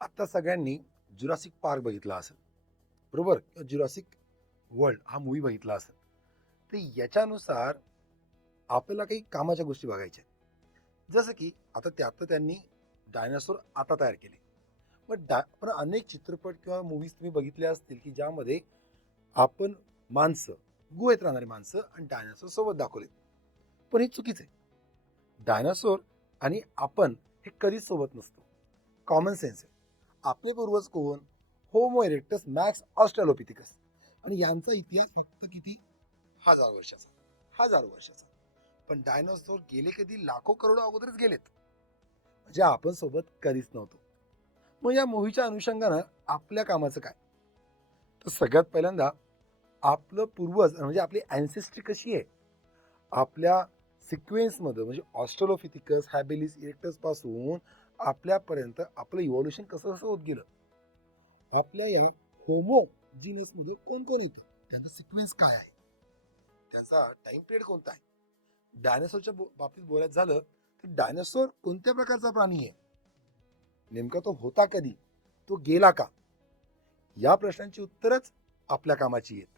आता सगळ्यांनी Jurassic park बघितला असेल, बरोबर? किंवा जुरासिक वर्ल्ड हा मूवी बघितला असेल. तर याच्यानुसार आपल्याला काही कामाच्या गोष्टी बघायच्या आहेत. जसं की आता त्यात त्यांनी डायनासोर आता तयार केले. पण अनेक चित्रपट किंवा मूवीज तुम्ही बघितले असतील की ज्यामध्ये आपण माणसं, गुहेत राहणारी माणसं आणि डायनासोर सोबत दाखवले. पण हे चुकीचं आहे. डायनासोर आणि आपण हे कधीच सोबत नसतो. कॉमन सेन्स आहे. आपले पूर्वज कोण? होमो इरेक्टस मॅक्स ऑस्ट्रॅलोपिथिकस. आणि यांचा इतिहास फक्त किती? 1000 वर्षाचा. 1000 वर्षाचा. पण डायनोसॉर गेले कधी? लाखो करोडो अगोदरच गेलेत. म्हणजे आपण सोबत कधीच नव्हतो. मग या मूवीच्या अनुषंगानं आपल्या कामाचं काय? तर सगळ्यात पहिल्यांदा आपलं पूर्वज म्हणजे आपली अँसेस्ट्री कशी आहे? आपल्या सिक्वेन्समध्ये म्हणजे ऑस्ट्रलोपिथिकस हॅबिलिस इरेक्टस पासून आपल्यापर्यंत आपलं इव्होल्युशन कसं कसं होत गेलं. आपल्या या होमो जीनसमध्ये कोण कोण येतं, त्यांचा सिक्वेन्स काय आहे, त्यांचा टाइम पिरियड कोणता आहे. डायनासोरच्या बाबतीत बोलायचं झालं तर डायनासोर कोणत्या प्रकारचा प्राणी आहे, नेमका तो होता कधी, तो गेला का, या प्रश्नांची उत्तरच आपल्या कामाची आहेत.